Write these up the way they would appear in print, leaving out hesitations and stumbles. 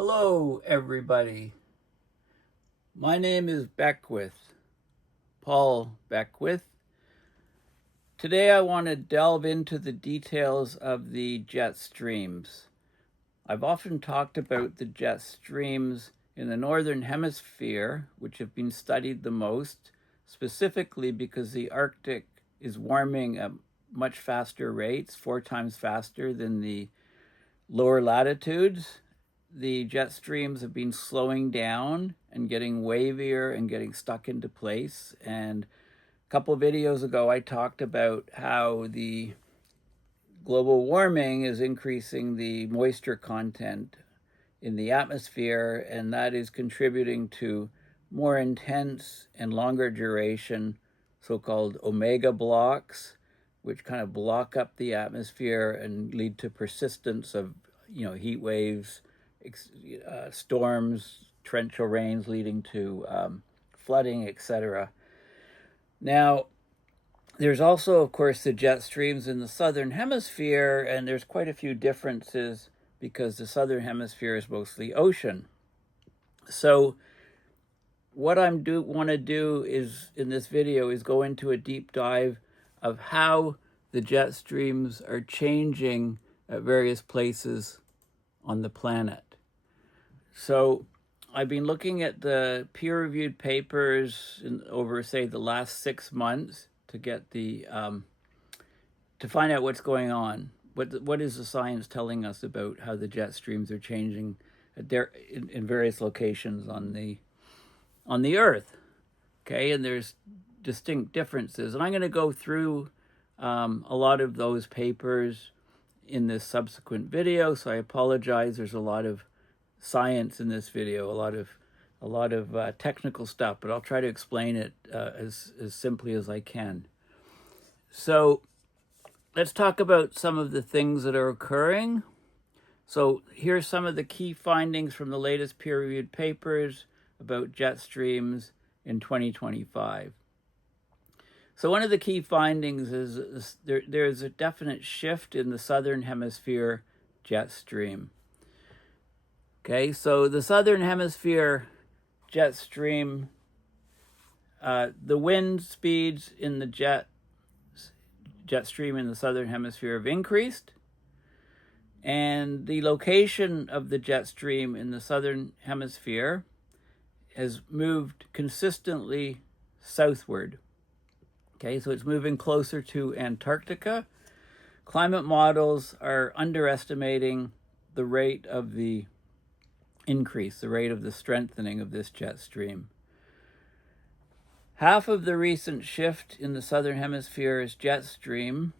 Hello, everybody. My name is Beckwith, Paul Beckwith. Today I want to delve into the details of the jet streams. I've often talked about the jet streams in the Northern Hemisphere, which have been studied the most, specifically because the Arctic is warming at much faster rates, 4 times faster than the lower latitudes. The jet streams have been slowing down and getting wavier and getting stuck into place. And a couple of videos ago, I talked about how the global warming is increasing the moisture content in the atmosphere, and that is contributing to more intense and longer duration so-called omega blocks, which kind of block up the atmosphere and lead to persistence of heat waves, storms, torrential rains leading to flooding, etc. Now, there's also, of course, the jet streams in the southern hemisphere, and there's quite a few differences because the southern hemisphere is mostly ocean. So what I want to do is, in this video, is go into a deep dive of how the jet streams are changing at various places on the planet. So I've been looking at the peer-reviewed papers over, say, the last 6 months to get the to find out what's going on. What is the science telling us about how the jet streams are changing in various locations on the Earth? Okay, and there's distinct differences, and I'm going to go through a lot of those papers in this subsequent video. So I apologize. There's a lot of science in this video, a lot of technical stuff, but I'll try to explain it as simply as I can. So let's talk about some of the things that are occurring. So here's some of the key findings from the latest peer-reviewed papers about jet streams in 2025. So one of the key findings is there's a definite shift in the southern hemisphere jet stream. Okay, so the southern hemisphere jet stream, the wind speeds in the jet stream in the southern hemisphere have increased, and the location of the jet stream in the southern hemisphere has moved consistently southward. Okay, so it's moving closer to Antarctica. Climate models are underestimating the rate of the increase, the rate of the strengthening of this jet stream. Half of the recent shift in the southern hemisphere's jet stream,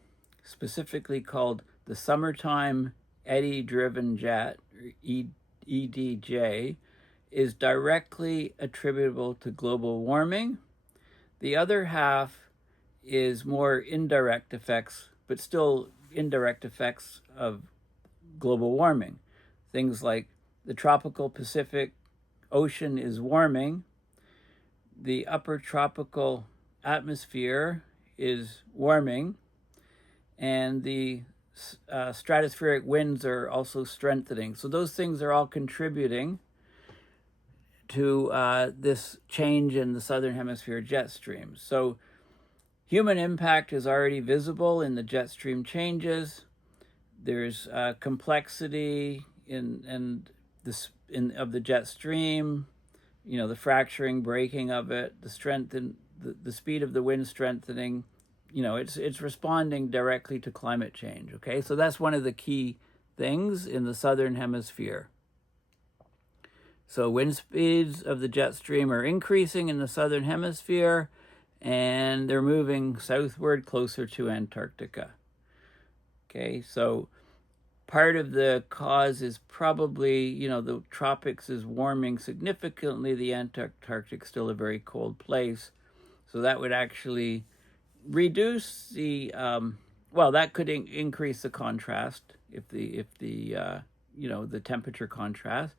specifically called the summertime eddy-driven jet, or EDJ, is directly attributable to global warming. The other half is more indirect effects, but still indirect effects of global warming. Things like the tropical Pacific Ocean is warming, the upper tropical atmosphere is warming, and the stratospheric winds are also strengthening. So those things are all contributing to this change in the southern hemisphere jet stream. So human impact is already visible in the jet stream changes. There's complexity of the jet stream, the fracturing, breaking of it, the speed of the wind strengthening. It's responding directly to climate change. Okay, so that's one of the key things in the southern hemisphere. So wind speeds of the jet stream are increasing in the southern hemisphere, and they're moving southward closer to Antarctica. Okay, so part of the cause is probably, the tropics is warming significantly. The Antarctic is still a very cold place. So that would actually reduce the, that could increase the contrast if the temperature contrast,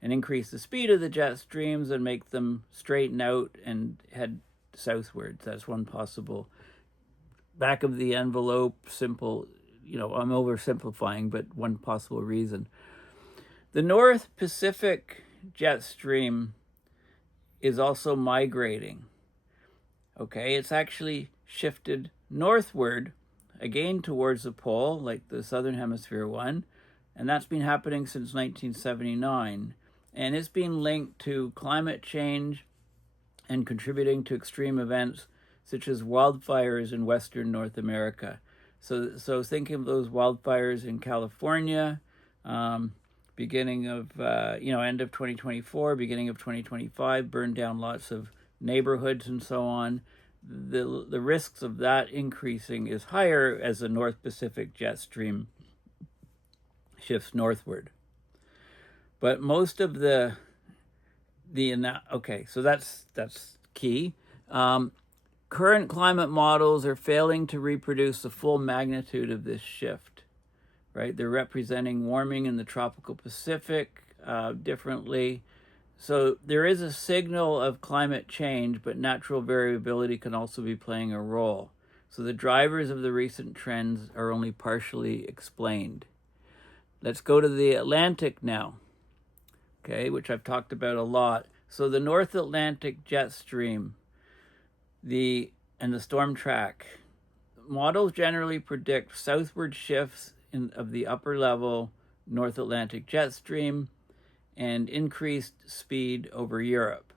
and increase the speed of the jet streams and make them straighten out and head southwards. That's one possible back of the envelope, simple, I'm oversimplifying, but one possible reason. The North Pacific jet stream is also migrating. Okay, it's actually shifted northward, again towards the pole, like the southern hemisphere one, and that's been happening since 1979. And it's been linked to climate change and contributing to extreme events such as wildfires in Western North America. So thinking of those wildfires in California, beginning of, end of 2024, beginning of 2025, burned down lots of neighborhoods and so on. The risks of that increasing is higher as the North Pacific jet stream shifts northward. But most of okay, so that's key. Current climate models are failing to reproduce the full magnitude of this shift, right? They're representing warming in the tropical Pacific differently. So there is a signal of climate change, but natural variability can also be playing a role. So the drivers of the recent trends are only partially explained. Let's go to the Atlantic now, okay, which I've talked about a lot. So the North Atlantic jet stream, and the storm track. Models generally predict southward shifts of the upper level North Atlantic jet stream and increased speed over Europe.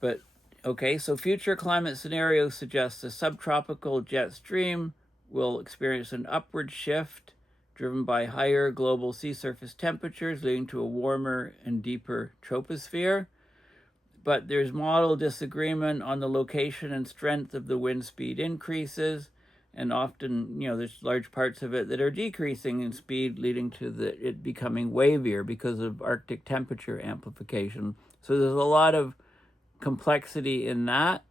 But, okay, so future climate scenarios suggest the subtropical jet stream will experience an upward shift driven by higher global sea surface temperatures, leading to a warmer and deeper troposphere. But there's model disagreement on the location and strength of the wind speed increases, and often, there's large parts of it that are decreasing in speed, leading to it becoming wavier because of Arctic temperature amplification. So there's a lot of complexity in that.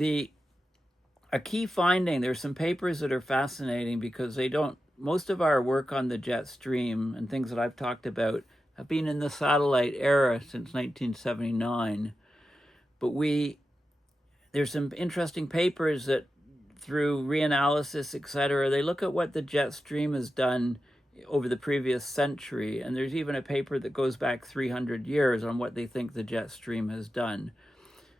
A key finding, there's some papers that are fascinating because most of our work on the jet stream and things that I've talked about have been in the satellite era since 1979. But there's some interesting papers that through reanalysis, etc., they look at what the jet stream has done over the previous century. And there's even a paper that goes back 300 years on what they think the jet stream has done.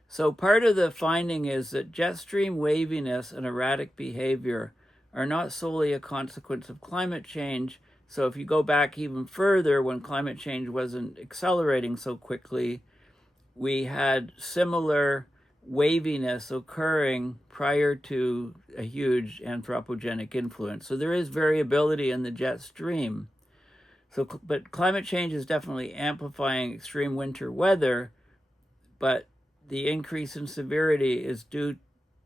So part of the finding is that jet stream waviness and erratic behavior are not solely a consequence of climate change. So if you go back even further, when climate change wasn't accelerating so quickly, we had similar waviness occurring prior to a huge anthropogenic influence. So there is variability in the jet stream. But climate change is definitely amplifying extreme winter weather, but the increase in severity is due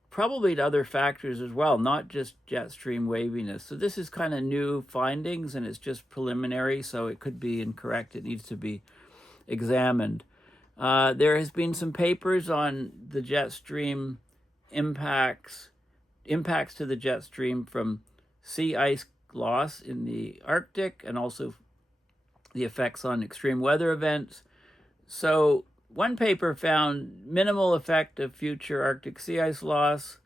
probably to other factors as well, not just jet stream waviness. So this is kind of new findings, and it's just preliminary, so it could be incorrect. It needs to be examined. There has been some papers on the jet stream impacts to the jet stream from sea ice loss in the Arctic, and also the effects on extreme weather events. So one paper found minimal effect of future Arctic sea ice loss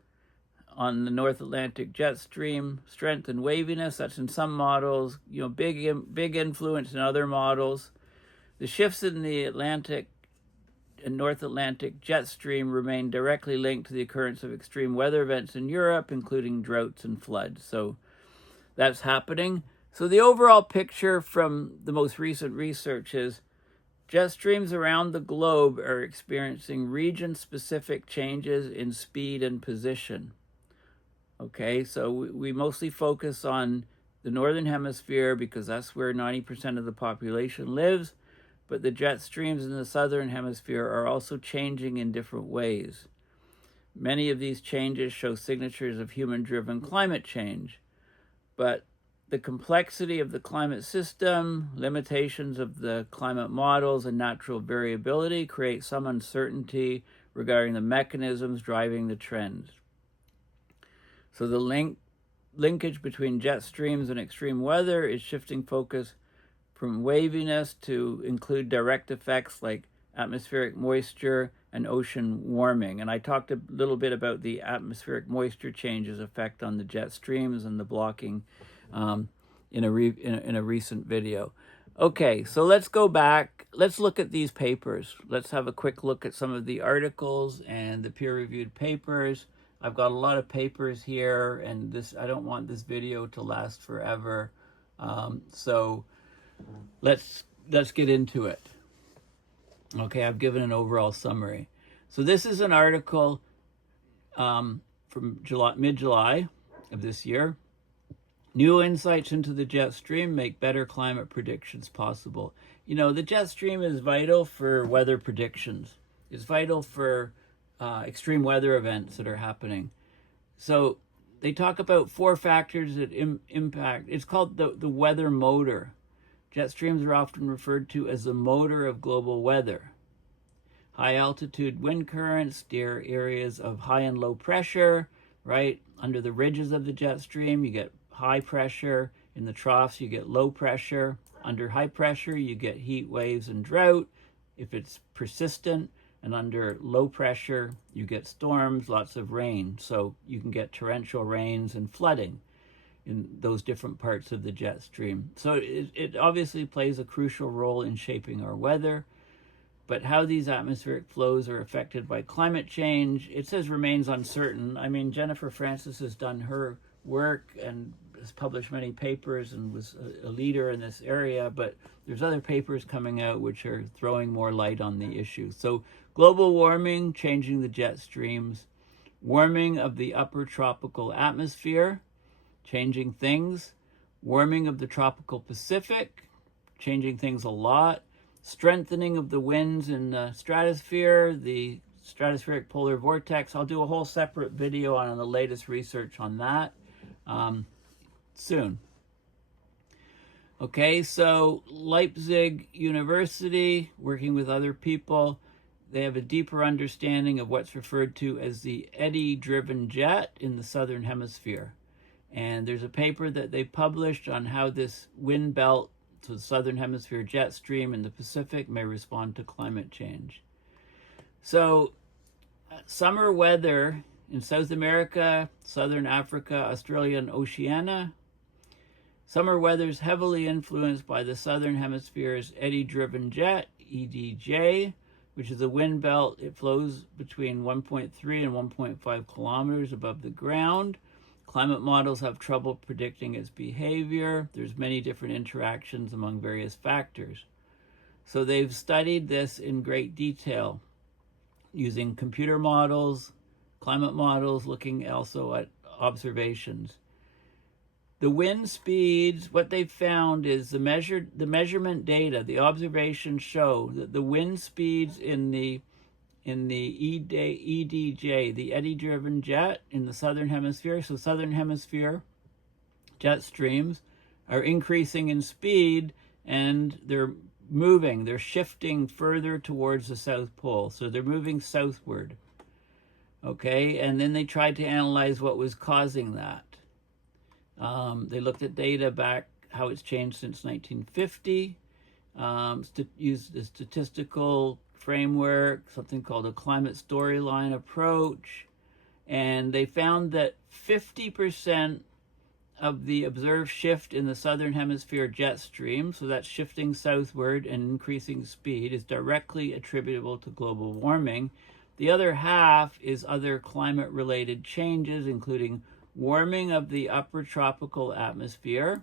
on the North Atlantic jet stream strength and waviness. That's in some models, big influence in other models. The shifts in the Atlantic and North Atlantic jet stream remain directly linked to the occurrence of extreme weather events in Europe, including droughts and floods. So that's happening. So the overall picture from the most recent research is jet streams around the globe are experiencing region-specific changes in speed and position. Okay, so we mostly focus on the Northern Hemisphere because that's where 90% of the population lives, but the jet streams in the Southern Hemisphere are also changing in different ways. Many of these changes show signatures of human-driven climate change, but the complexity of the climate system, limitations of the climate models, and natural variability create some uncertainty regarding the mechanisms driving the trends. So the linkage between jet streams and extreme weather is shifting focus from waviness to include direct effects like atmospheric moisture and ocean warming. And I talked a little bit about the atmospheric moisture changes effect on the jet streams and the blocking in a recent video. Okay, so let's go back. Let's look at these papers. Let's have a quick look at some of the articles and the peer-reviewed papers. I've got a lot of papers here, and I don't want this video to last forever. So let's get into it. Okay, I've given an overall summary. So this is an article from mid-July of this year. New insights into the jet stream make better climate predictions possible. You know, the jet stream is vital for weather predictions. It's vital for extreme weather events that are happening. So they talk about 4 factors that impact. It's called the weather motor. Jet streams are often referred to as the motor of global weather. High altitude wind currents steer areas of high and low pressure, right? Under the ridges of the jet stream, you get high pressure. In the troughs, you get low pressure. Under high pressure, you get heat waves and drought if it's persistent. And under low pressure, you get storms, lots of rain. So you can get torrential rains and flooding in those different parts of the jet stream. So it obviously plays a crucial role in shaping our weather. But how these atmospheric flows are affected by climate change, it says remains uncertain. I mean, Jennifer Francis has done her work and has published many papers and was a leader in this area, but there's other papers coming out which are throwing more light on the issue. So global warming, changing the jet streams, warming of the upper tropical atmosphere, changing things, warming of the tropical Pacific, changing things a lot, strengthening of the winds in the stratosphere, the stratospheric polar vortex. I'll do a whole separate video on the latest research on that soon. Okay, so Leipzig University, working with other people, they have a deeper understanding of what's referred to as the eddy-driven jet in the southern hemisphere. And there's a paper that they published on how this wind belt, so the southern hemisphere jet stream in the Pacific, may respond to climate change. So summer weather in South America, Southern Africa, Australia, and Oceania. Summer weather is heavily influenced by the southern hemisphere's eddy-driven jet, EDJ, which is a wind belt. It flows between 1.3 and 1.5 kilometers above the ground. Climate models have trouble predicting its behavior. There's many different interactions among various factors. So they've studied this in great detail using computer models, climate models, looking also at observations. The wind speeds, what they've found is the measurement data, the observations show that the wind speeds in the EDJ, the eddy-driven jet in the southern hemisphere, so southern hemisphere jet streams are increasing in speed, and they're shifting further towards the South Pole. So they're moving southward. Okay, and then they tried to analyze what was causing that. They looked at data back, how it's changed since 1950, used a statistical framework, something called a climate storyline approach, and they found that 50% of the observed shift in the southern hemisphere jet stream, so that's shifting southward and increasing speed, is directly attributable to global warming. The other half is other climate-related changes, including warming of the upper tropical atmosphere,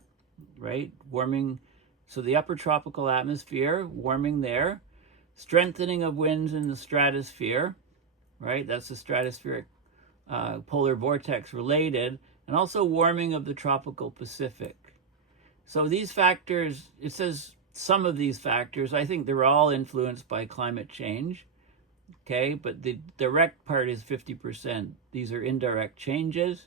right? Warming, so the upper tropical atmosphere, warming there. Strengthening of winds in the stratosphere, right? That's the stratospheric polar vortex related. And also warming of the tropical Pacific. So these factors, it says some of these factors, I think they're all influenced by climate change. Okay, but the direct part is 50%. These are indirect changes.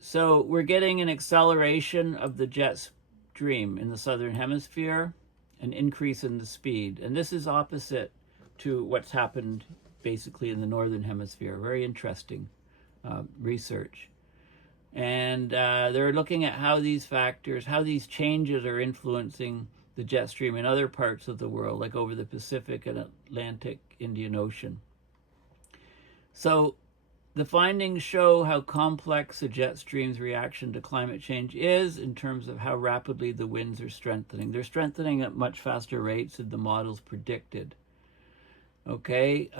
So we're getting an acceleration of the jet stream in the southern hemisphere, an increase in the speed. And this is opposite to what's happened basically in the northern hemisphere. Very interesting research. And they're looking at how these factors, how these changes are influencing the jet stream in other parts of the world, like over the Pacific and Atlantic Indian Ocean. So The findings show how complex the jet stream's reaction to climate change is in terms of how rapidly the winds are strengthening. They're strengthening at much faster rates than the models predicted. Okay,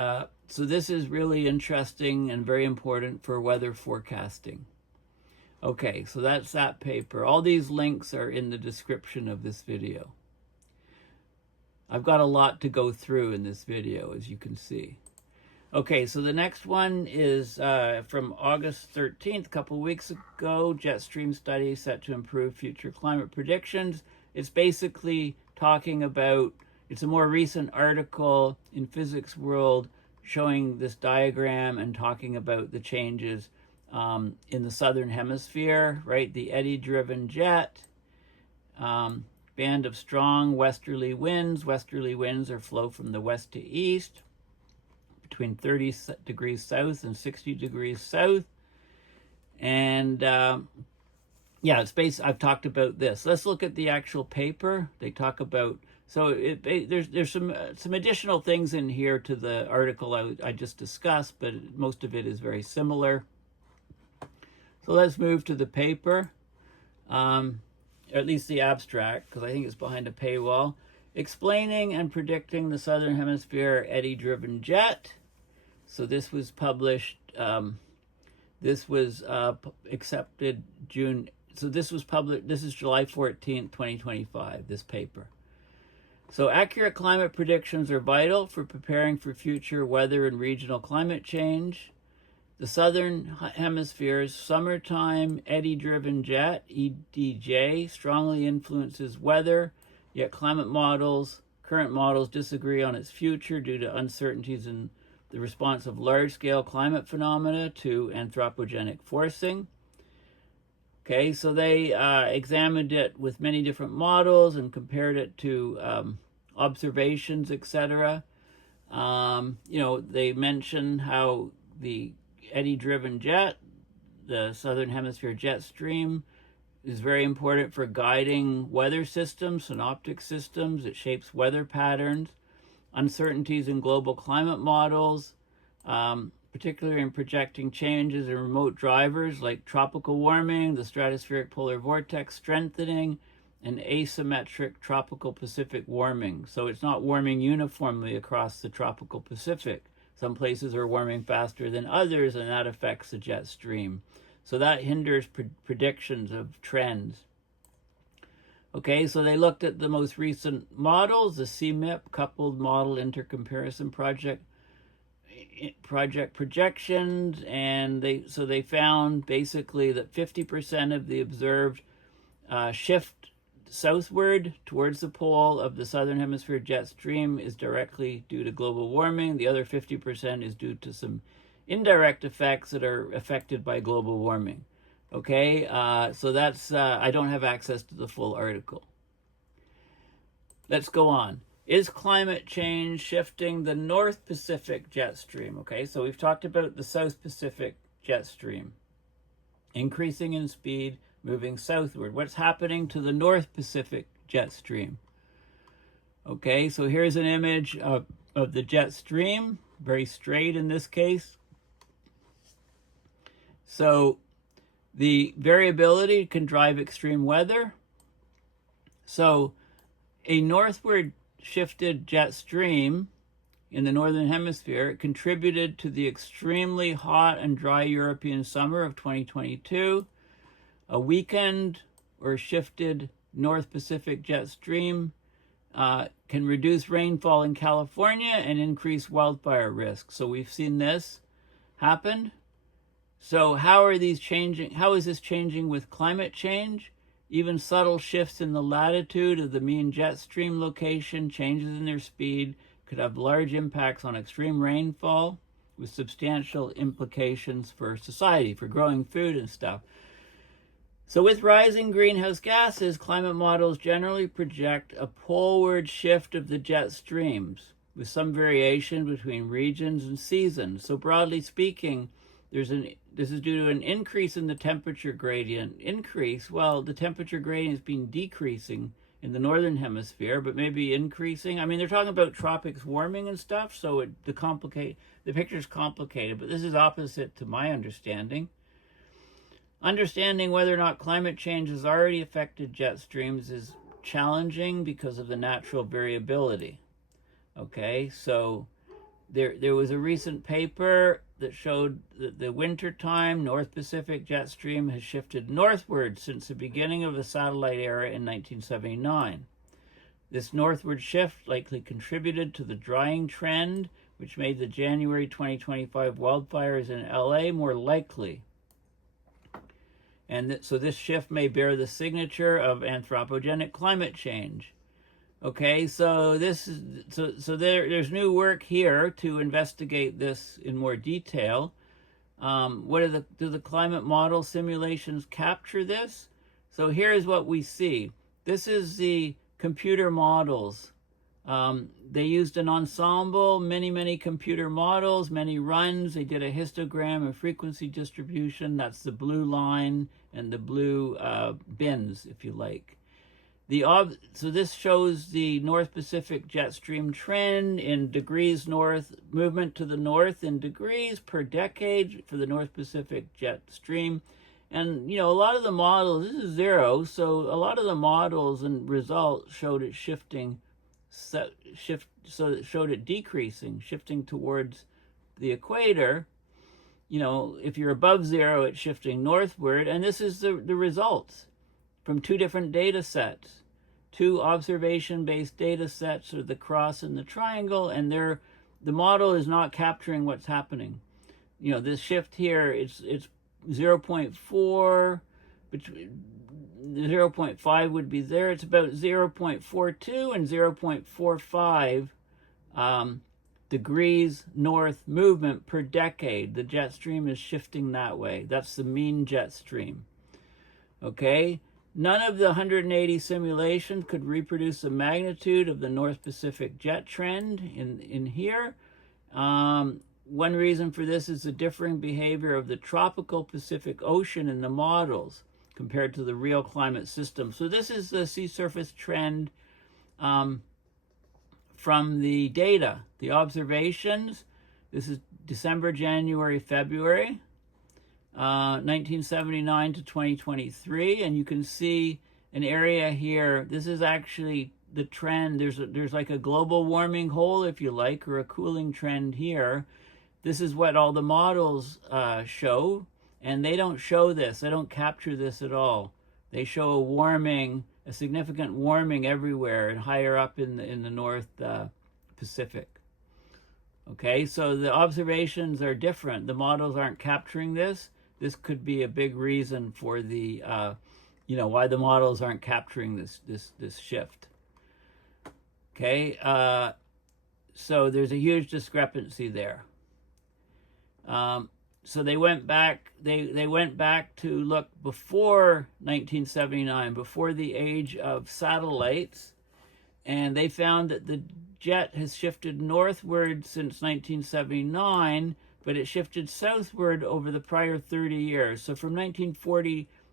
so this is really interesting and very important for weather forecasting. Okay, so that's that paper. All these links are in the description of this video. I've got a lot to go through in this video, as you can see. Okay, so the next one is from August 13th, a couple weeks ago, jet stream study set to improve future climate predictions. It's basically talking about, it's a more recent article in Physics World showing this diagram and talking about the changes in the southern hemisphere, right? The eddy-driven jet, band of strong westerly winds. Westerly winds are flow from the west to east, between 30 degrees south and 60 degrees south. And yeah, it's based, I've talked about this. Let's look at the actual paper. They talk about, so there's some additional things in here to the article I just discussed, but most of it is very similar. So let's move to the paper, or at least the abstract, because I think it's behind a paywall. Explaining and predicting the southern hemisphere eddy-driven jet. So this was published, this was accepted June, so this was published, this is July 14th, 2025, this paper. So accurate climate predictions are vital for preparing for future weather and regional climate change. The southern hemisphere's summertime eddy-driven jet, EDJ, strongly influences weather, yet current models disagree on its future due to uncertainties in the response of large-scale climate phenomena to anthropogenic forcing. Okay, so they examined it with many different models and compared it to observations, etc. They mentioned how the eddy-driven jet, the southern hemisphere jet stream, is very important for guiding weather systems, synoptic systems. It shapes weather patterns, uncertainties in global climate models, particularly in projecting changes in remote drivers like tropical warming, the stratospheric polar vortex strengthening, and asymmetric tropical Pacific warming. So it's not warming uniformly across the tropical Pacific. Some places are warming faster than others, and that affects the jet stream. So that hinders predictions of trends. Okay, so they looked at the most recent models, the CMIP, Coupled Model Intercomparison Project projections, and they found basically that 50% of the observed shift southward towards the pole of the southern hemisphere jet stream is directly due to global warming. The other 50% is due to some indirect effects that are affected by global warming. Okay, so that's, I don't have access to the full article. Let's go on. Is climate change shifting the North Pacific jet stream? Okay, so we've talked about the South Pacific jet stream. Increasing in speed, moving southward. What's happening to the North Pacific jet stream? Okay, so here's an image of the jet stream, very straight in this case. So the variability can drive extreme weather. So a northward shifted jet stream in the northern hemisphere contributed to the extremely hot and dry European summer of 2022. A weakened or shifted North Pacific jet stream can reduce rainfall in California and increase wildfire risk. So we've seen this happen. So how are these changing? How is this changing with climate change? Even subtle shifts in the latitude of the mean jet stream location, changes in their speed, could have large impacts on extreme rainfall with substantial implications for society, for growing food and stuff. So with rising greenhouse gases, climate models generally project a poleward shift of the jet streams with some variation between regions and seasons. So broadly speaking, this is due to an increase in the temperature gradient. Well, the temperature gradient has been decreasing in the northern hemisphere, but maybe increasing. I mean, they're talking about tropics warming and stuff, so the picture's complicated, but this is opposite to my understanding. Understanding whether or not climate change has already affected jet streams is challenging because of the natural variability. Okay, so there was a recent paper that showed that the wintertime North Pacific jet stream has shifted northward since the beginning of the satellite era in 1979. This northward shift likely contributed to the drying trend, which made the January 2025 wildfires in LA more likely. And so this shift may bear the signature of anthropogenic climate change. Okay, so there's new work here to investigate this in more detail. Do the climate model simulations capture this? So here's what we see. This is the computer models. They used an ensemble, many computer models, many runs. They did a histogram and frequency distribution. That's the blue line and the blue bins, if you like. So this shows the North Pacific jet stream trend in degrees north, movement to the north in degrees per decade for the North Pacific jet stream. And, a lot of the models, this is 0, so a lot of the models and results showed it so it showed it decreasing, shifting towards the equator. If you're above 0, it's shifting northward. And this is the results from 2 different data sets. 2 observation-based data sets are the cross and the triangle, and the model is not capturing what's happening. This shift here, it's 0.4, between 0.5 would be there. It's about 0.42 and 0.45 degrees north movement per decade. The jet stream is shifting that way. That's the mean jet stream. Okay? None of the 180 simulations could reproduce the magnitude of the North Pacific jet trend in here. One reason for this is the differing behavior of the tropical Pacific Ocean in the models compared to the real climate system. So this is the sea surface trend from the data, the observations. This is December, January, February. 1979 to 2023, and you can see an area here. This is actually the trend. There's like a global warming hole, if you like, or a cooling trend here. This is what all the models show, and they don't show this. They don't capture this at all. They show a significant warming everywhere and higher up in the North Pacific. Okay, so the observations are different. The models aren't capturing this. This could be a big reason for the, why the models aren't capturing this shift. Okay, so there's a huge discrepancy there. So they went back. They went back to look before 1979, before the age of satellites, and they found that the jet has shifted northward since 1979. But it shifted southward over the prior 30 years. So from about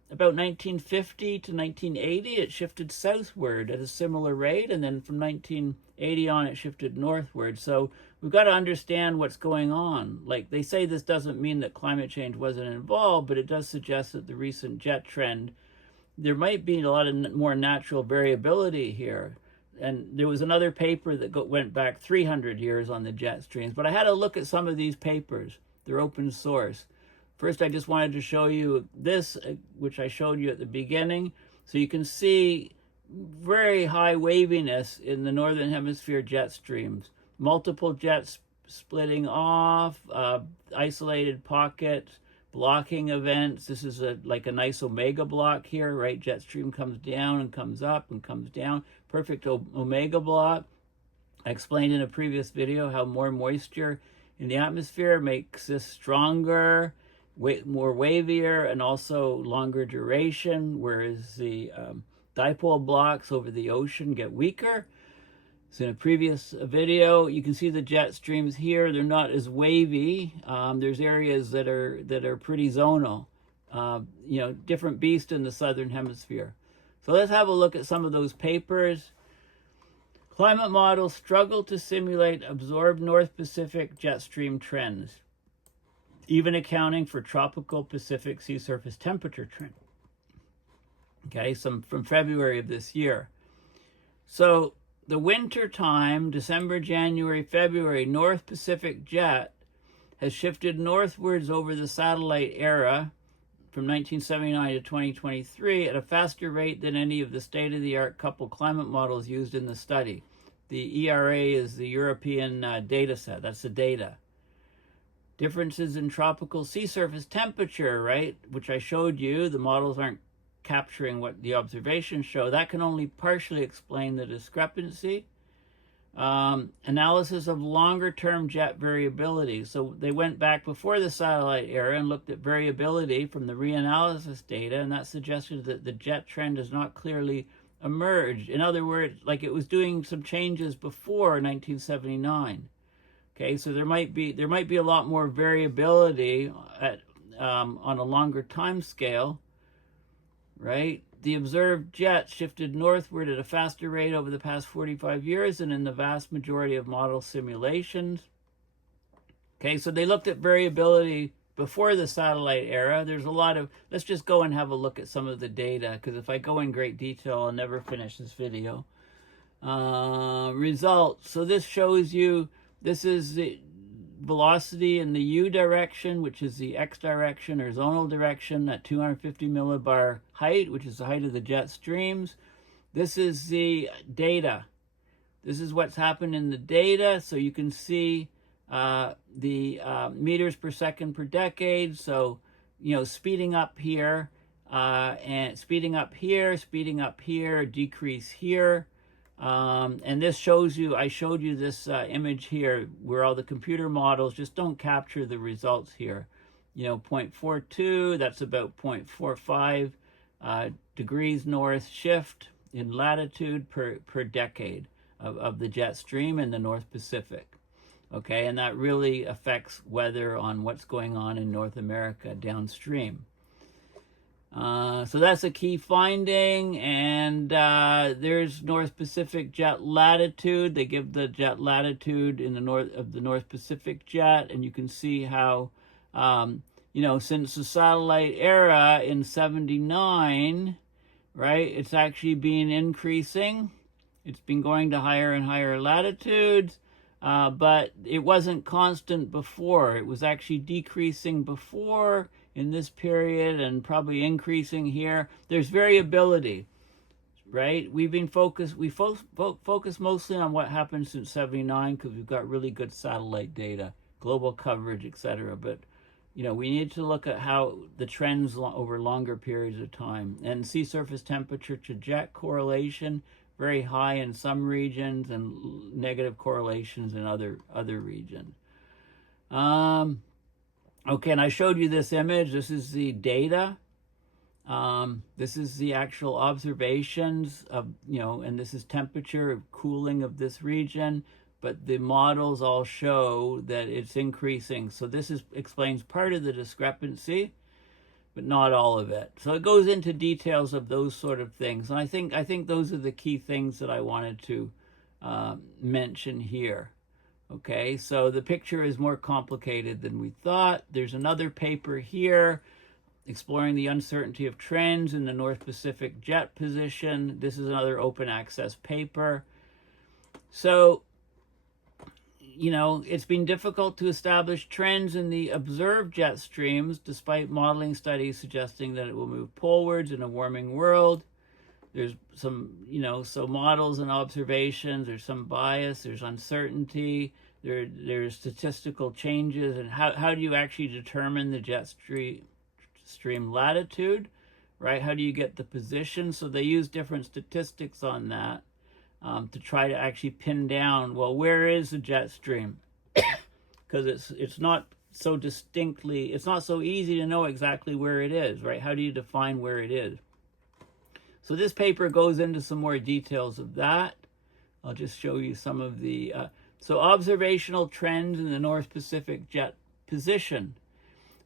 1950 to 1980, it shifted southward at a similar rate, and then from 1980 on, it shifted northward. So we've got to understand what's going on. Like, they say this doesn't mean that climate change wasn't involved, but it does suggest that the recent jet trend, there might be a lot of more natural variability here. And there was another paper that went back 300 years on the jet streams. But I had to look at some of these papers. They're open source. First, I just wanted to show you this, which I showed you at the beginning. So you can see very high waviness in the northern hemisphere jet streams. Multiple jets splitting off, isolated pockets, blocking events. This is like a nice omega block here, right? Jet stream comes down and comes up and comes down. Perfect omega block. I explained in a previous video how more moisture in the atmosphere makes this stronger, more wavier, and also longer duration, whereas the dipole blocks over the ocean get weaker. So in a previous video, you can see the jet streams here. They're not as wavy. There's areas that are pretty zonal. Different beast in the southern hemisphere. So let's have a look at some of those papers. Climate models struggle to simulate absorbed North Pacific jet stream trends, even accounting for tropical Pacific sea surface temperature trend. Okay, some from February of this year. So the winter time, December, January, February, North Pacific jet has shifted northwards over the satellite era from 1979 to 2023 at a faster rate than any of the state-of-the-art coupled climate models used in the study. The ERA is the European data set. That's the data. Differences in tropical sea surface temperature, right, which I showed you, the models aren't capturing what the observations show. That can only partially explain the discrepancy. Analysis of longer-term jet variability. So they went back before the satellite era and looked at variability from the reanalysis data, and that suggested that the jet trend has not clearly emerged. In other words, like it was doing some changes before 1979. Okay, so there might be a lot more variability at on a longer time scale, right? The observed jet shifted northward at a faster rate over the past 45 years than in the vast majority of model simulations. Okay, so they looked at variability before the satellite era. There's a lot of, let's just go and have a look at some of the data, because if I go in great detail, I'll never finish this video. Results. So this shows you, this is the velocity in the U direction, which is the X direction or zonal direction at 250 millibar height, which is the height of the jet streams. This is the data. This is what's happened in the data. So you can see the meters per second per decade. So, you know, speeding up here, and speeding up here, decrease here. And this shows you, I showed you this image here where all the computer models just don't capture the results here. You know, 0.42, that's about 0.45 degrees north shift in latitude per decade of the jet stream in the North Pacific. Okay, and that really affects weather on what's going on in North America downstream. So that's a key finding, and there's North Pacific jet latitude. They give the jet latitude in the north of the North Pacific jet, and you can see how, you know, since the satellite era in '79, right, it's actually been increasing. It's been going to higher and higher latitudes, but it wasn't constant before. It was actually decreasing before in this period and probably increasing here. There's variability, right? We've been focused, we focus mostly on what happened since '79 because we've got really good satellite data, global coverage, etc. But, you know, we need to look at how the trends over longer periods of time. And sea surface temperature to jet correlation, very high in some regions and negative correlations in other regions. Okay, and I showed you this image. This is the data. This is the actual observations of, you know, and this is temperature, cooling of this region, but the models all show that it's increasing. So this explains part of the discrepancy, but not all of it. So it goes into details of those sort of things. And I think those are the key things that I wanted to mention here. Okay, so the picture is more complicated than we thought. There's another paper here exploring the uncertainty of trends in the North Pacific jet position. This is another open access paper. So, you know, it's been difficult to establish trends in the observed jet streams, despite modeling studies suggesting that it will move polewards in a warming world. There's some, you know, so models and observations, there's some bias, there's uncertainty, there's statistical changes, and how do you actually determine the jet stream latitude, right? How do you get the position? So they use different statistics on that to try to actually pin down, well, where is the jet stream? Because it's not so distinctly, it's not so easy to know exactly where it is, right? How do you define where it is? So this paper goes into some more details of that. I'll just show you some of the, so observational trends in the North Pacific jet position.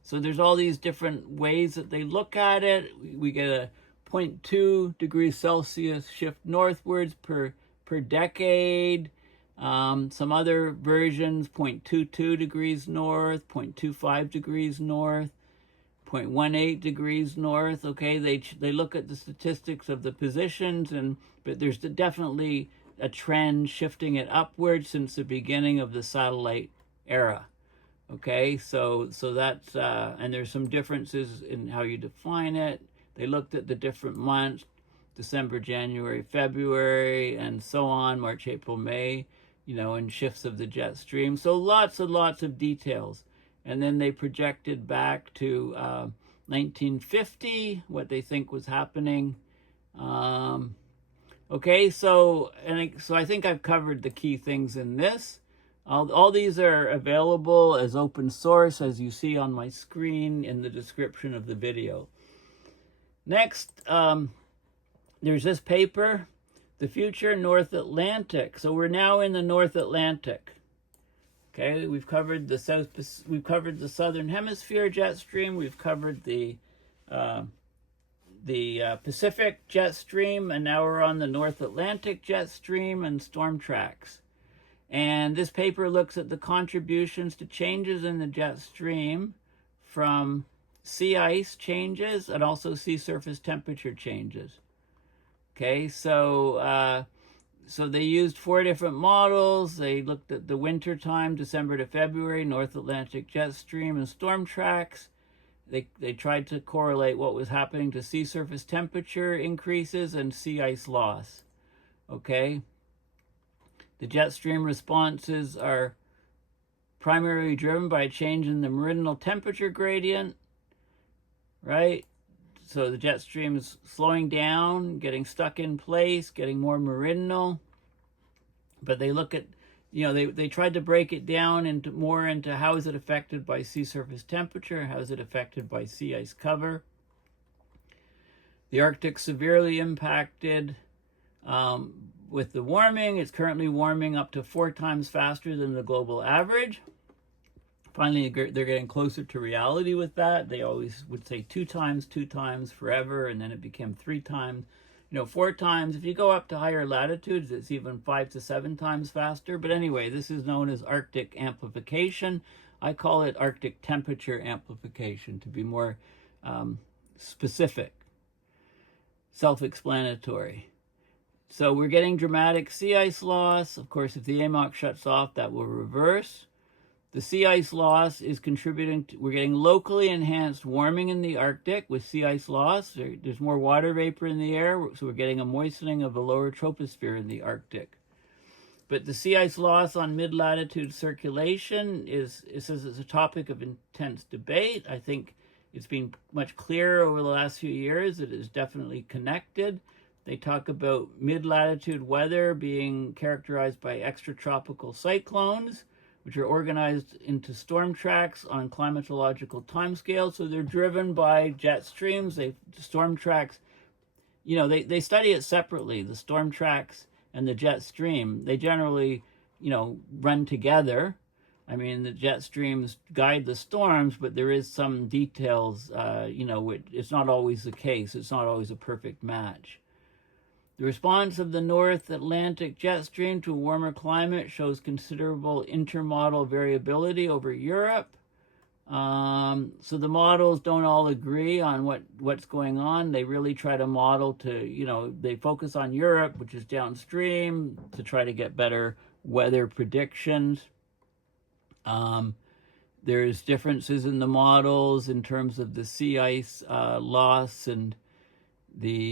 So there's all these different ways that they look at it. We get a 0.2 degrees Celsius shift northwards per decade. Some other versions, 0.22 degrees north, 0.25 degrees north, 0.18 degrees north. Okay, they look at the statistics of the positions, but there's definitely a trend shifting it upward since the beginning of the satellite era. Okay, so that's and there's some differences in how you define it. They looked at the different months, December, January, February, and so on, March, April, May, and shifts of the jet stream. So lots and lots of details. And then they projected back to 1950, what they think was happening. Okay, so I think I've covered the key things in this. All these are available as open source, as you see on my screen in the description of the video. Next, there's this paper, The Future North Atlantic. So we're now in the North Atlantic. Okay, we've covered the southern hemisphere jet stream. We've covered the Pacific jet stream, and now we're on the North Atlantic jet stream and storm tracks. And this paper looks at the contributions to changes in the jet stream from sea ice changes and also sea surface temperature changes. Okay, so they used 4 different models. They looked at the winter time, December to February, North Atlantic jet stream and storm tracks. They tried to correlate what was happening to sea surface temperature increases and sea ice loss. Okay. The jet stream responses are primarily driven by a change in the meridional temperature gradient, right? So the jet stream is slowing down, getting stuck in place, getting more meridional. But they look at, they tried to break it down into how is it affected by sea surface temperature, how is it affected by sea ice cover. The Arctic severely impacted with the warming. It's currently warming up to 4 times faster than the global average. Finally, they're getting closer to reality with that. They always would say 2 times forever, and then it became 3 times. 4 times. If you go up to higher latitudes, it's even 5 to 7 times faster. But anyway, this is known as Arctic amplification. I call it Arctic temperature amplification to be more specific, self-explanatory. So we're getting dramatic sea ice loss. Of course, if the AMOC shuts off, that will reverse. The sea ice loss is contributing to, we're getting locally enhanced warming in the Arctic with sea ice loss. There's more water vapor in the air, so we're getting a moistening of the lower troposphere in the Arctic. But the sea ice loss on mid-latitude circulation is a topic of intense debate. I think it's been much clearer over the last few years. It is definitely connected. They talk about mid-latitude weather being characterized by extratropical cyclones, which are organized into storm tracks on climatological timescales. So they're driven by jet streams. Storm tracks, they study it separately, the storm tracks and the jet stream. They generally, run together. I mean, the jet streams guide the storms, but there is some details, it's not always the case. It's not always a perfect match. The response of the North Atlantic jet stream to a warmer climate shows considerable intermodal variability over Europe. So the models don't all agree on what's going on. They really try to model they focus on Europe, which is downstream, to try to get better weather predictions. There's differences in the models in terms of the sea ice loss and there's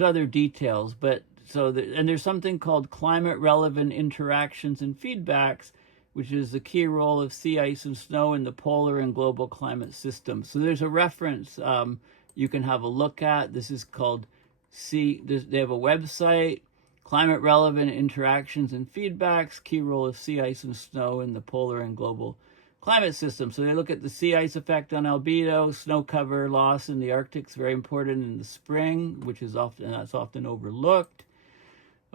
other details, but and there's something called climate relevant interactions and feedbacks, which is the key role of sea ice and snow in the polar and global climate system. So there's a reference you can have a look at. This is called they have a website, climate relevant interactions and feedbacks, key role of sea ice and snow in the polar and global climate system. So they look at the sea ice effect on albedo, snow cover loss in the Arctic is very important in the spring, that's often overlooked.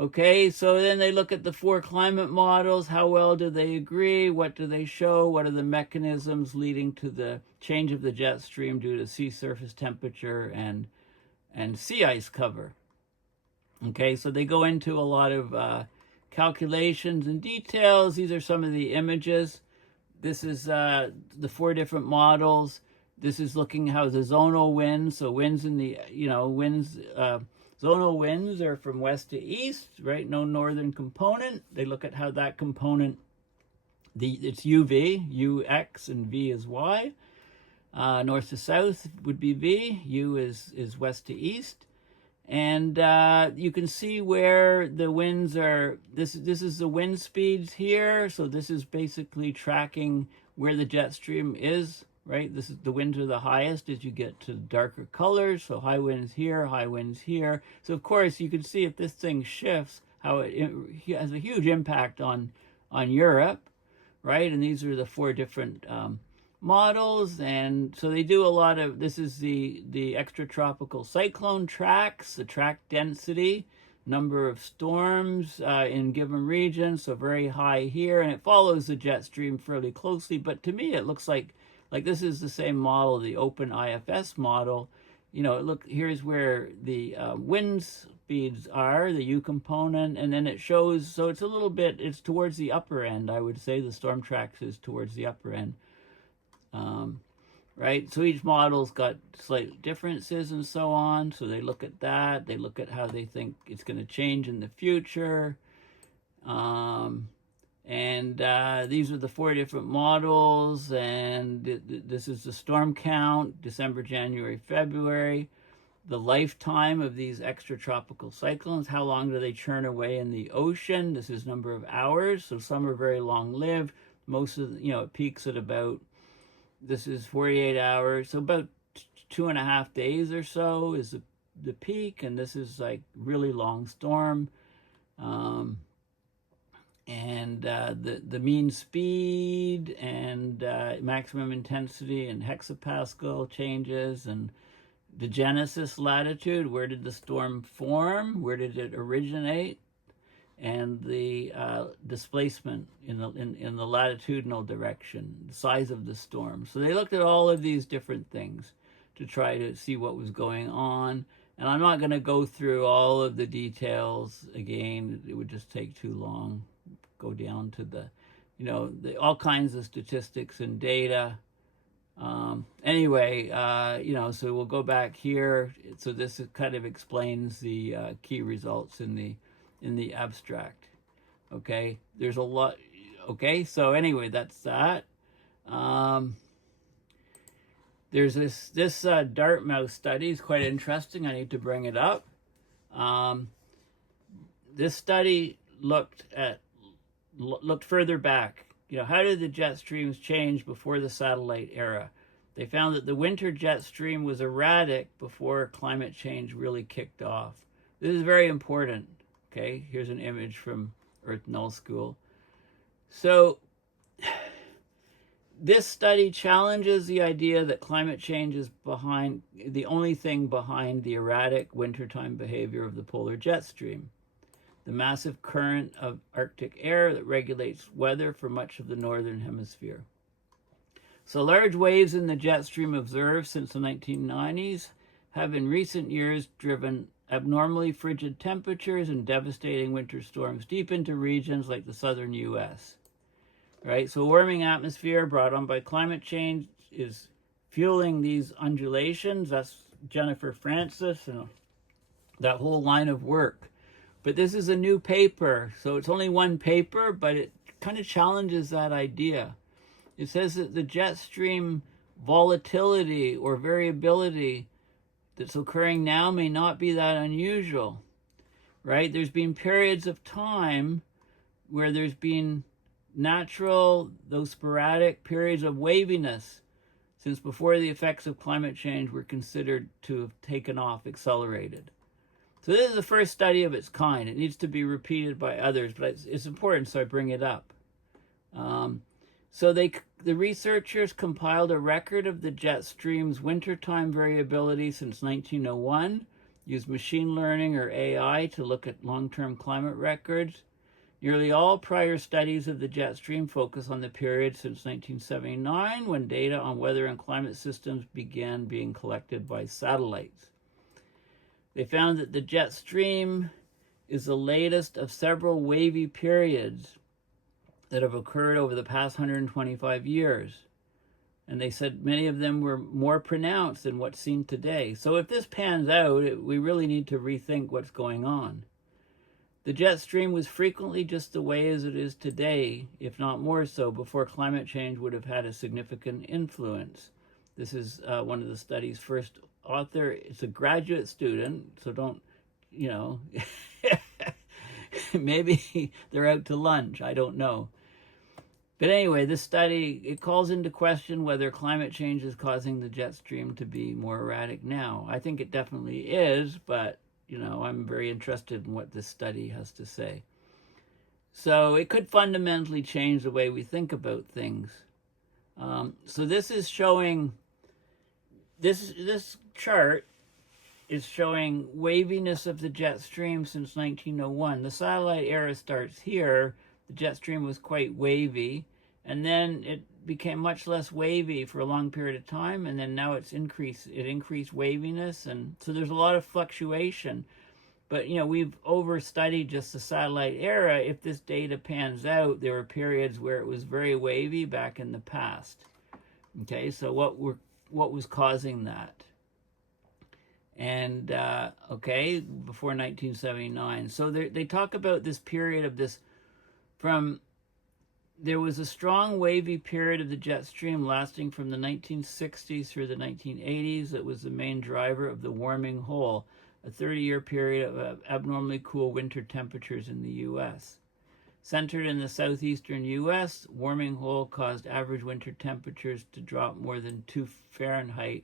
Okay, so then they look at the 4 climate models. How well do they agree? What do they show? What are the mechanisms leading to the change of the jet stream due to sea surface temperature and sea ice cover? Okay, so they go into a lot of calculations and details. These are some of the images. This is the 4 different models. This is looking how the zonal winds, so winds in the, zonal winds are from west to east, right? No northern component. They look at how that component, it's UV, UX, and V is Y. North to south would be V, U is west to east. And you can see where the winds are. This is the wind speeds here. So this is basically tracking where the jet stream is, right? This is the winds are the highest as you get to darker colors. So high winds here, high winds here. So of course you can see if this thing shifts, how it has a huge impact on Europe, right? And these are the 4 different models. And so they do a lot of, this is the extratropical cyclone tracks, the track density, number of storms in given regions, so very high here, and it follows the jet stream fairly closely. But to me it looks like this is the same model, the open IFS model. Look, here's where the wind speeds are, the U component, and then it shows, so it's a little bit, it's towards the upper end, I would say. The storm tracks is towards the upper end. Right, so each model's got slight differences and so on. So they look at that. They look at how they think it's going to change in the future. And these are the 4 different models. And this is the storm count, December, January, February. The lifetime of these extratropical cyclones. How long do they churn away in the ocean? This is number of hours. So some are very long-lived. Most of it peaks at about, this is 48 hours, so about 2.5 days or so is the peak, and this is like really long storm. The mean speed and maximum intensity and hexapascal changes, and the genesis latitude, where did the storm form, where did it originate, and the displacement in the latitudinal direction, the size of the storm. So they looked at all of these different things to try to see what was going on. And I'm not going to go through all of the details again. It would just take too long. Go down to the, all kinds of statistics and data. Anyway, so we'll go back here. So this kind of explains the key results in the abstract. Okay, there's a lot. Okay, so anyway, that's that. There's this Dartmouth study is quite interesting. I need to bring it up. This study looked further back. How did the jet streams change before the satellite era? They found that the winter jet stream was erratic before climate change really kicked off. This is very important. Okay, here's an image from Earth Null School. So this study challenges the idea that climate change is the only thing behind the erratic wintertime behavior of the polar jet stream, the massive current of Arctic air that regulates weather for much of the northern hemisphere. So large waves in the jet stream observed since the 1990s have in recent years driven abnormally frigid temperatures and devastating winter storms deep into regions like the southern U.S. Right? So a warming atmosphere brought on by climate change is fueling these undulations. That's Jennifer Francis and that whole line of work. But this is a new paper, so it's only one paper, but it kind of challenges that idea. It says that the jet stream volatility or variability that's occurring now may not be that unusual, right? There's been periods of time where there's been natural, though sporadic, periods of waviness since before the effects of climate change were considered to have taken off, accelerated. So this is the first study of its kind. It needs to be repeated by others, but it's important, so I bring it up. So the researchers compiled a record of the jet stream's wintertime variability since 1901 used machine learning or AI to look at long-term climate records. Nearly all prior studies of the jet stream focus on the period since 1979, when data on weather and climate systems began being collected by satellites. They found that the jet stream is the latest of several wavy periods that have occurred over the past 125 years. And they said many of them were more pronounced than what's seen today. So if this pans out, we really need to rethink what's going on. The jet stream was frequently just the way as it is today, if not more so, before climate change would have had a significant influence. This is one of the study's first author. It's a graduate student, so don't, maybe they're out to lunch. I don't know. But anyway, this study, it calls into question whether climate change is causing the jet stream to be more erratic now. I think it definitely is, but, I'm very interested in what this study has to say. So it could fundamentally change the way we think about things. So this is showing, this chart is showing waviness of the jet stream since 1901. The satellite era starts here. The jet stream was quite wavy, and then it became much less wavy for a long period of time, and then now it increased waviness, and so there's a lot of fluctuation. But we've overstudied just the satellite era. If this data pans out, there were periods where it was very wavy back in the past. Okay, so what was causing that? And before 1979. So they talk about this period of this there was a strong wavy period of the jet stream lasting from the 1960s through the 1980s that was the main driver of the warming hole, a 30-year period of abnormally cool winter temperatures in the U.S. Centered in the southeastern U.S., warming hole caused average winter temperatures to drop more than 2 Fahrenheit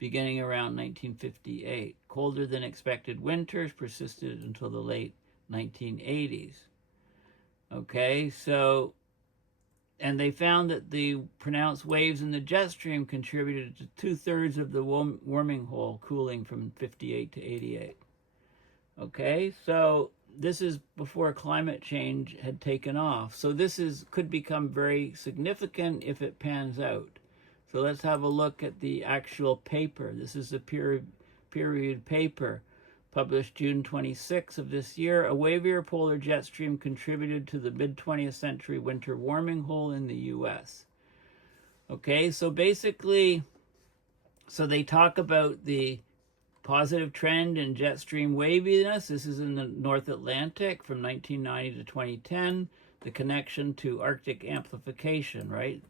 beginning around 1958. Colder than expected winters persisted until the late 1980s. Okay, so, and they found that the pronounced waves in the jet stream contributed to 2/3 of the warming hole cooling from 58 to 88. Okay, so this is before climate change had taken off. So this could become very significant if it pans out. So let's have a look at the actual paper. This is a peer-reviewed paper published June 26 of this year. A wavier polar jet stream contributed to the mid-20th century winter warming hole in the U.S. Okay, so basically, they talk about the positive trend in jet stream waviness. This is in the North Atlantic from 1990 to 2010. The connection to Arctic amplification, right?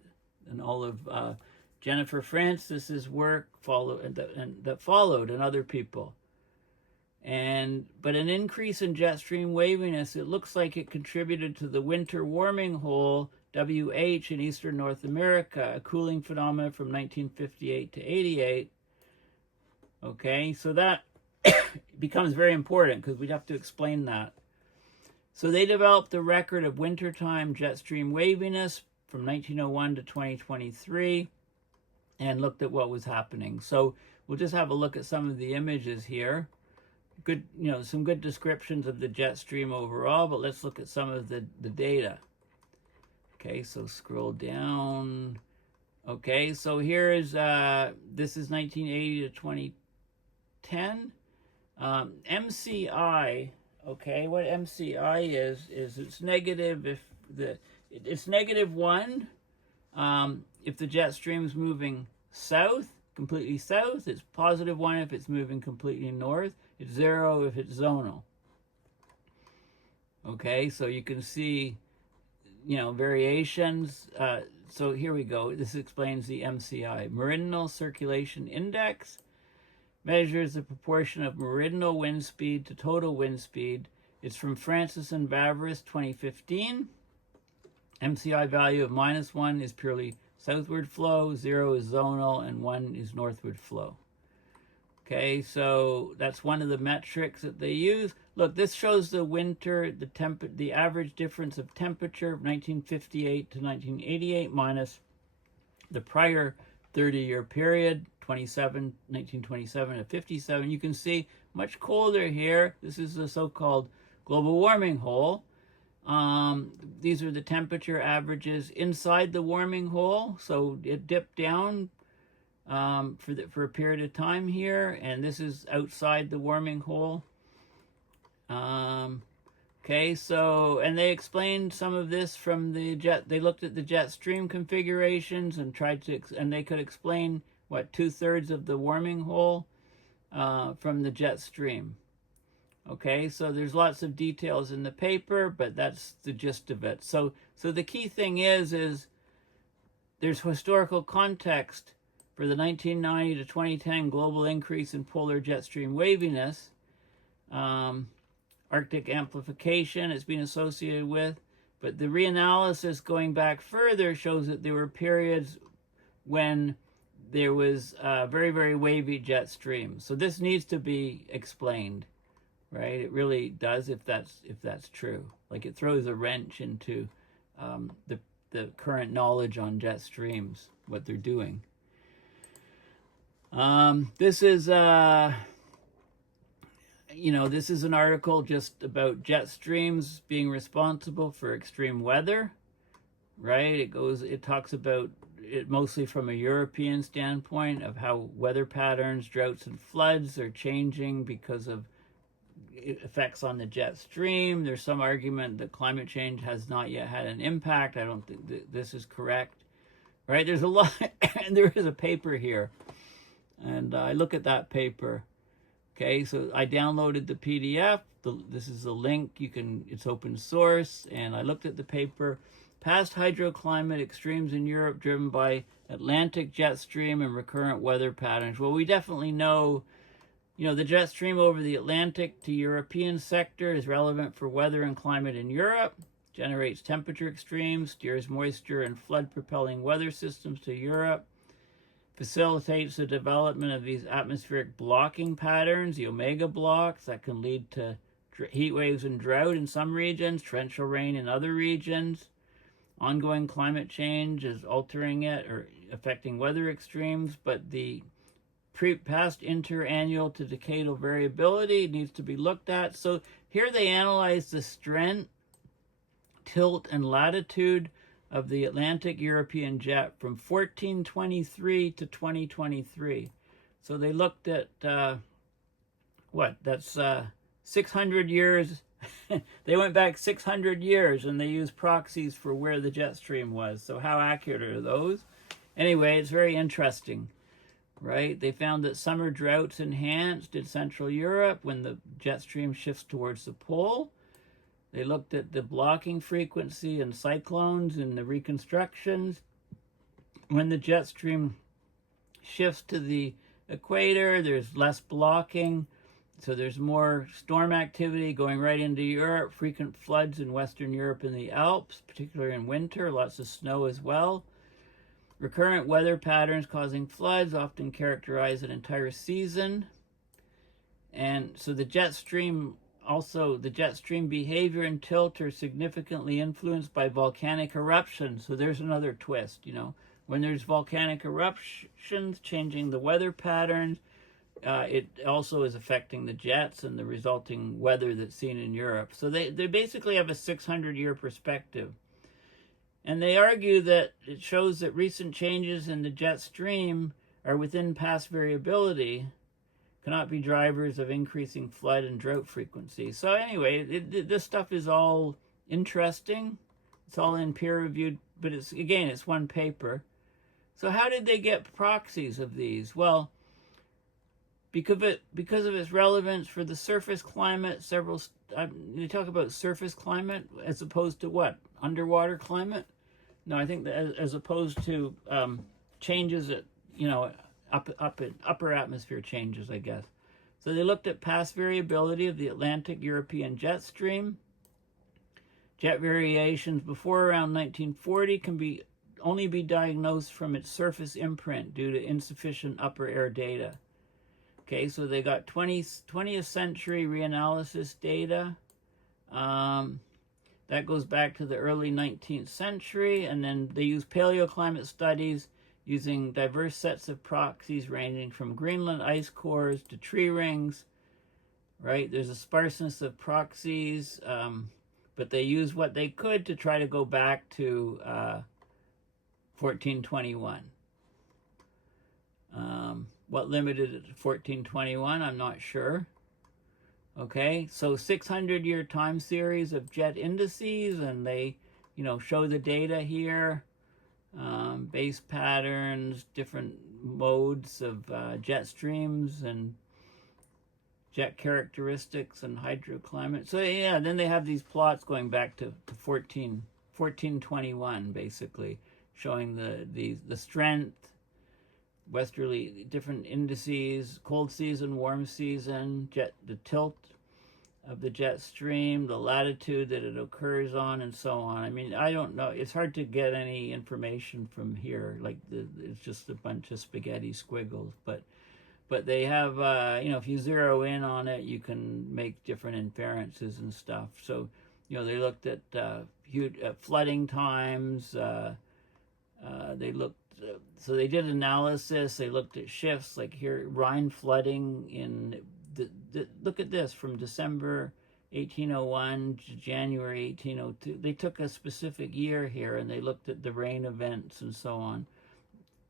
And all of Jennifer Francis's work that followed, and other people. But an increase in jet stream waviness, it looks like it contributed to the winter warming hole, WH, in eastern North America, a cooling phenomenon from 1958 to 88. Okay, so that becomes very important because we'd have to explain that. So they developed the record of wintertime jet stream waviness from 1901 to 2023 and looked at what was happening. So we'll just have a look at some of the images here. Good, some good descriptions of the jet stream overall, but let's look at some of the data. Okay, so scroll down. Okay, so here is, this is 1980 to 2010. MCI, okay, what MCI is it's negative if it's -1 if the jet stream is moving south, completely south. It's +1 if it's moving completely north. It's 0 if it's zonal. Okay, so you can see, variations. So here we go. This explains the MCI. Meridional Circulation Index measures the proportion of meridional wind speed to total wind speed. It's from Francis and Vavris, 2015. MCI value of -1 is purely southward flow, 0 is zonal, and 1 is northward flow. Okay, so that's one of the metrics that they use. Look, this shows the winter, the average difference of temperature of 1958 to 1988 minus the prior 30-year period, 1927 to 57. You can see much colder here. This is the so-called global warming hole. These are the temperature averages inside the warming hole. So it dipped down for a period of time here, and this is outside the warming hole. Okay, so, and they explained some of this from the jet. They looked at the jet stream configurations and and they could explain, what, 2/3 of the warming hole from the jet stream. Okay, so there's lots of details in the paper, but that's the gist of it. So the key thing is there's historical context for the 1990 to 2010 global increase in polar jet stream waviness. Arctic amplification it's been associated with, but the reanalysis going back further shows that there were periods when there was very, very wavy jet streams. So this needs to be explained, right? It really does, if that's true. Like, it throws a wrench into the current knowledge on jet streams, what they're doing. This is this is an article just about jet streams being responsible for extreme weather, right? It talks about it mostly from a European standpoint of how weather patterns, droughts, and floods are changing because of effects on the jet stream. There's some argument that climate change has not yet had an impact. I don't think this is correct, right? There's a lot, and there is a paper here, and I look at that paper. Okay, so I downloaded the PDF. This is a link. It's open source, and I looked at the paper. Past hydroclimate extremes in Europe driven by Atlantic jet stream and recurrent weather patterns. Well, we definitely know, the jet stream over the Atlantic to European sector is relevant for weather and climate in Europe, generates temperature extremes, steers moisture and flood propelling weather systems to Europe, facilitates the development of these atmospheric blocking patterns, the omega blocks, that can lead to heat waves and drought in some regions, torrential rain in other regions. Ongoing climate change is altering it or affecting weather extremes, but the past interannual to decadal variability needs to be looked at. So here they analyze the strength, tilt, and latitude of the Atlantic European jet from 1423 to 2023. So they looked at, that's 600 years. They went back 600 years, and they used proxies for where the jet stream was. So how accurate are those? Anyway, it's very interesting, right? They found that summer droughts enhanced in Central Europe when the jet stream shifts towards the pole. They looked at the blocking frequency and cyclones in the reconstructions. When the jet stream shifts to the equator, there's less blocking, so there's more storm activity going right into Europe, frequent floods in Western Europe and the Alps, particularly in winter, lots of snow as well. Recurrent weather patterns causing floods often characterize an entire season. And so the jet stream behavior and tilt are significantly influenced by volcanic eruptions. So there's another twist, when there's volcanic eruptions changing the weather patterns, it also is affecting the jets and the resulting weather that's seen in Europe. So they basically have a 600-year perspective. And they argue that it shows that recent changes in the jet stream are within past variability, cannot be drivers of increasing flood and drought frequency. So anyway, this stuff is all interesting. It's all in peer-reviewed, but it's one paper. So how did they get proxies of these? Well, because of its relevance for the surface climate, they talk about surface climate as opposed to what? Underwater climate? No, I think that as opposed to changes at, upper atmosphere changes, I guess. So they looked at past variability of the Atlantic European jet stream. Jet variations before around 1940 can only be diagnosed from its surface imprint due to insufficient upper air data. Okay, so they got 20th century reanalysis data. That goes back to the early 19th century, and then they use paleoclimate studies using diverse sets of proxies ranging from Greenland ice cores to tree rings right? There's a sparseness of proxies, but they use what they could to try to go back to 1421. What limited it to 1421, I'm not sure. Okay, so 600-year time series of jet indices, and they, show the data here, base patterns, different modes of jet streams, and jet characteristics and hydroclimate. So yeah, then they have these plots going back to 1421, basically, showing the strength, westerly, different indices, cold season, warm season, the tilt of the jet stream, the latitude that it occurs on, and so on. I mean, I don't know. It's hard to get any information from here. Like, it's just a bunch of spaghetti squiggles. But they have, if you zero in on it, you can make different inferences and stuff. So, they looked at flooding times. They looked. So they did analysis. They looked at shifts, like here, Rhine flooding in look at this, from December 1801 to January 1802. They took a specific year here, and they looked at the rain events and so on.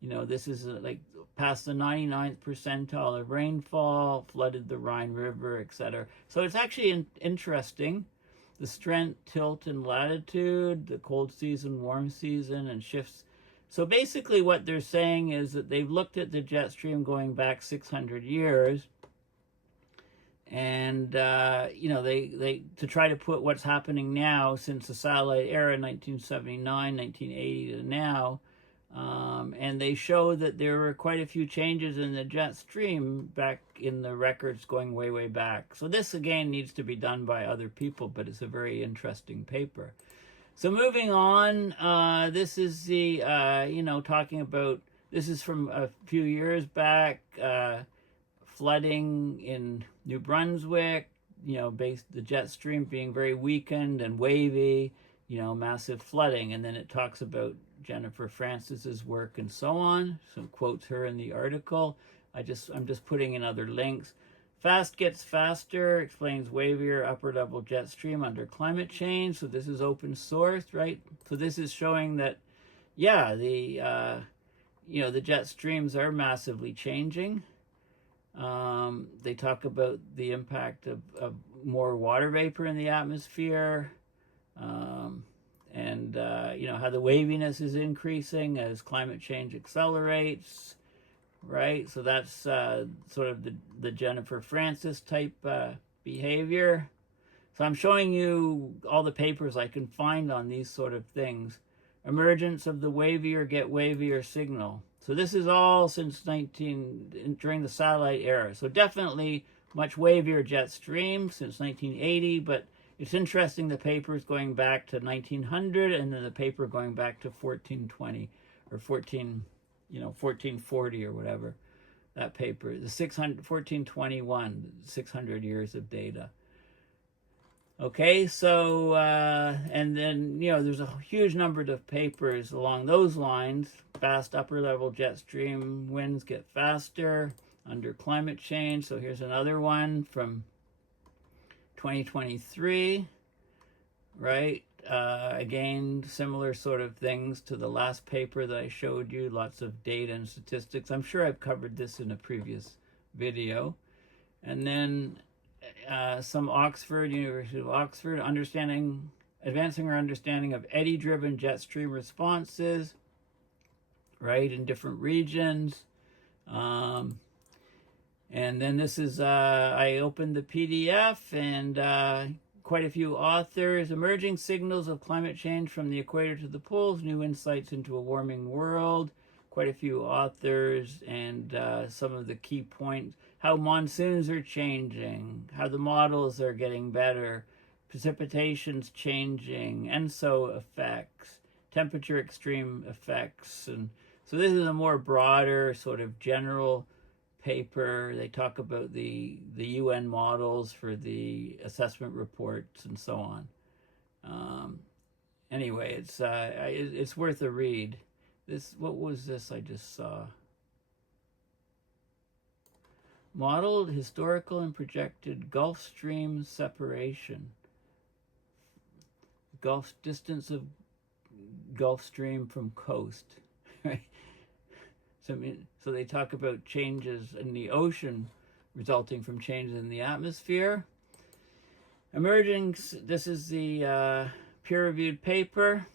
This is like past the 99th percentile of rainfall, flooded the Rhine River, etc. So it's actually interesting. The strength, tilt, and latitude, the cold season, warm season, and shifts. So basically what they're saying is that they've looked at the jet stream going back 600 years, and they to try to put what's happening now since the satellite era, 1979, 1980 to now, and they show that there were quite a few changes in the jet stream back in the records going way, way back. So this, again, needs to be done by other people, but it's a very interesting paper. So moving on, this is the, talking about, this is from a few years back, flooding in New Brunswick, the jet stream being very weakened and wavy, massive flooding. And then it talks about Jennifer Francis's work and so on. Some quotes her in the article. I'm just putting in other links. Fast gets faster, explains wavier upper level jet stream under climate change. So this is open source, right? So this is showing that, yeah, the jet streams are massively changing. They talk about the impact of more water vapor in the atmosphere, and how the waviness is increasing as climate change accelerates. Right, so that's sort of the Jennifer Francis type behavior. So I'm showing you all the papers I can find on these sort of things. Emergence of the wavier get wavier signal. So this is all since during the satellite era. So definitely much wavier jet stream since 1980, but it's interesting the papers going back to 1900, and then the paper going back to 1420 or 1440 or whatever, that paper, the 1421, 600 years of data. Okay, so, and then, there's a huge number of papers along those lines. Fast upper level jet stream winds get faster under climate change. So here's another one from 2023, right? Again, similar sort of things to the last paper that I showed you, lots of data and statistics. I'm sure I've covered this in a previous video. And then some University of Oxford, advancing our understanding of eddy-driven jet stream responses, right, in different regions. And then this is, I opened the PDF, and quite a few authors. Emerging signals of climate change from the equator to the poles, new insights into a warming world. Quite a few authors, and some of the key points. How monsoons are changing, how the models are getting better, precipitation's changing, ENSO effects, temperature extreme effects. And so this is a more broader sort of general paper. They talk about the UN models for the assessment reports and so on. Anyway, it's worth a read. What was this I just saw? Modeled historical and projected Gulf Stream separation. Gulf distance of Gulf Stream from coast. Right? So they talk about changes in the ocean resulting from changes in the atmosphere. Emerging, this is the peer-reviewed paper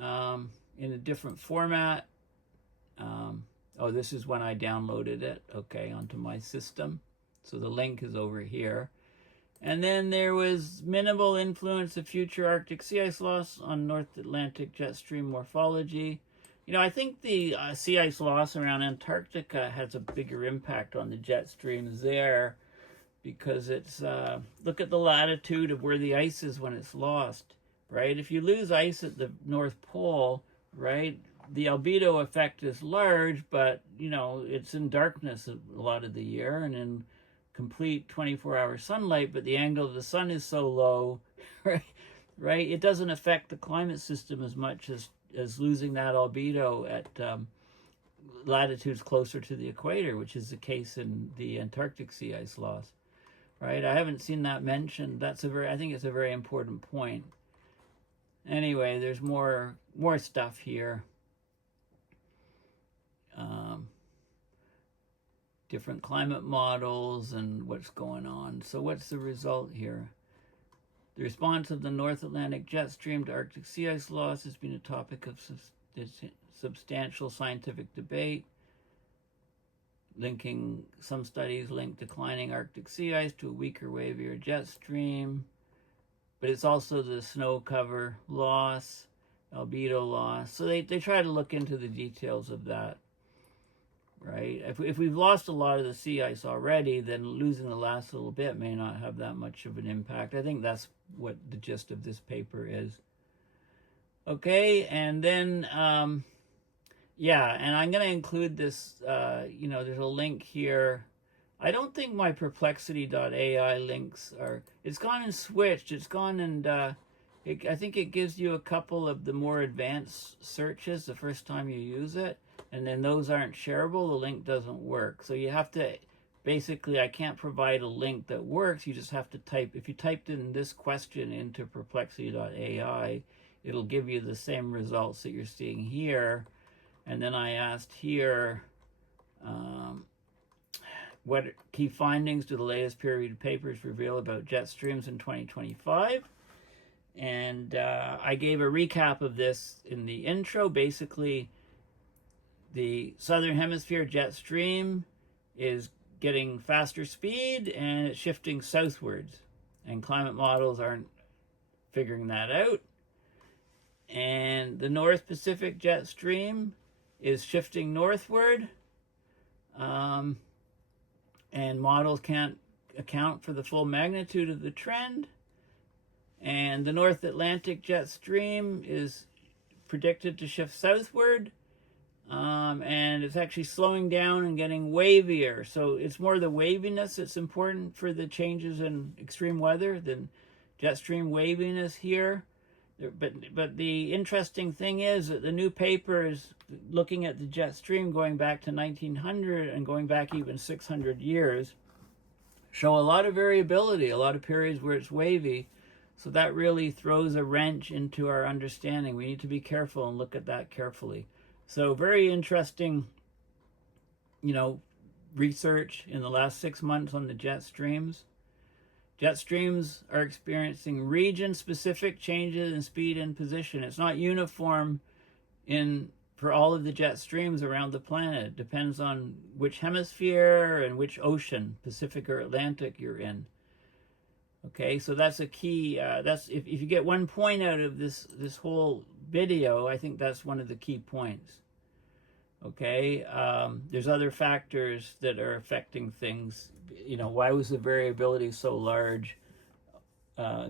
in a different format. Oh, this is when I downloaded it, okay, onto my system. So the link is over here. And then there was minimal influence of future Arctic sea ice loss on North Atlantic jet stream morphology. You know, I think the sea ice loss around Antarctica has a bigger impact on the jet streams there because it's, look at the latitude of where the ice is when it's lost, right? If you lose ice at the North Pole, right, the albedo effect is large, but, you know, it's in darkness a lot of the year and in complete 24-hour sunlight, but the angle of the sun is so low, right? It doesn't affect the climate system as much as losing that albedo at latitudes closer to the equator, which is the case in the Antarctic sea ice loss, right? I haven't seen that mentioned. I think it's a very important point. Anyway, there's more stuff here. Different climate models and what's going on. So what's the result here? The response of the North Atlantic jet stream to Arctic sea ice loss has been a topic of substantial scientific debate. Some studies link declining Arctic sea ice to a weaker, wavier jet stream. But it's also the snow cover loss, albedo loss. So they try to look into the details of that. Right? If we've lost a lot of the sea ice already, then losing the last little bit may not have that much of an impact. I think that's what the gist of this paper is. Okay, and then, yeah, and I'm going to include this, you know, there's a link here. I don't think my perplexity.ai links are, it's gone and switched. It's gone and, I think it gives you a couple of the more advanced searches the first time you use it. And then those aren't shareable, the link doesn't work. So you have to, basically, I can't provide a link that works. You just have to type, if you typed in this question into perplexity.ai, it'll give you the same results that you're seeing here. And then I asked here, what key findings do the latest peer-reviewed papers reveal about jet streams in 2025? And I gave a recap of this in the intro. Basically, the southern hemisphere jet stream is getting faster speed and it's shifting southwards. And climate models aren't figuring that out. And the North Pacific jet stream is shifting northward. And models can't account for the full magnitude of the trend. And the North Atlantic jet stream is predicted to shift southward. And it's actually slowing down and getting wavier. So it's more the waviness that's important for the changes in extreme weather than jet stream waviness here. But the interesting thing is that the new paper is looking at the jet stream going back to 1900 and going back even 600 years. Show a lot of variability, a lot of periods where it's wavy. So that really throws a wrench into our understanding. We need to be careful and look at that carefully. So very interesting, you know, research in the last 6 months on the jet streams. Jet streams are experiencing region-specific changes in speed and position. It's not uniform for all of the jet streams around the planet. It depends on which hemisphere and which ocean, Pacific or Atlantic, you're in. Okay, so that's a key. That's if you get 1 point out of this whole video, I think that's one of the key points. Okay, there's other factors that are affecting things. You know, why was the variability so large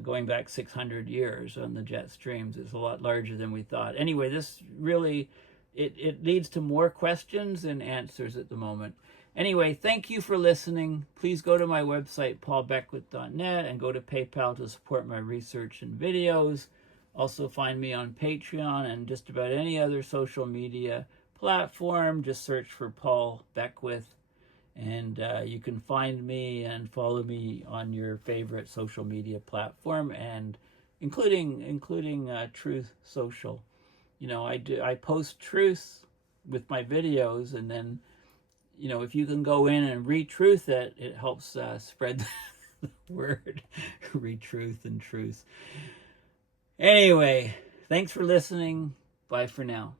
going back 600 years on the jet streams? It's a lot larger than we thought. Anyway, this really, it leads to more questions than answers at the moment. Anyway, thank you for listening. Please go to my website, paulbeckwith.net, and go to PayPal to support my research and videos. Also find me on Patreon and just about any other social media platform. Just search for Paul Beckwith. And you can find me and follow me on your favorite social media platform, and including Truth Social. I post truth with my videos, and then if you can go in and retruth it, it helps spread the word. Retruth and truth. Anyway, thanks for listening. Bye for now.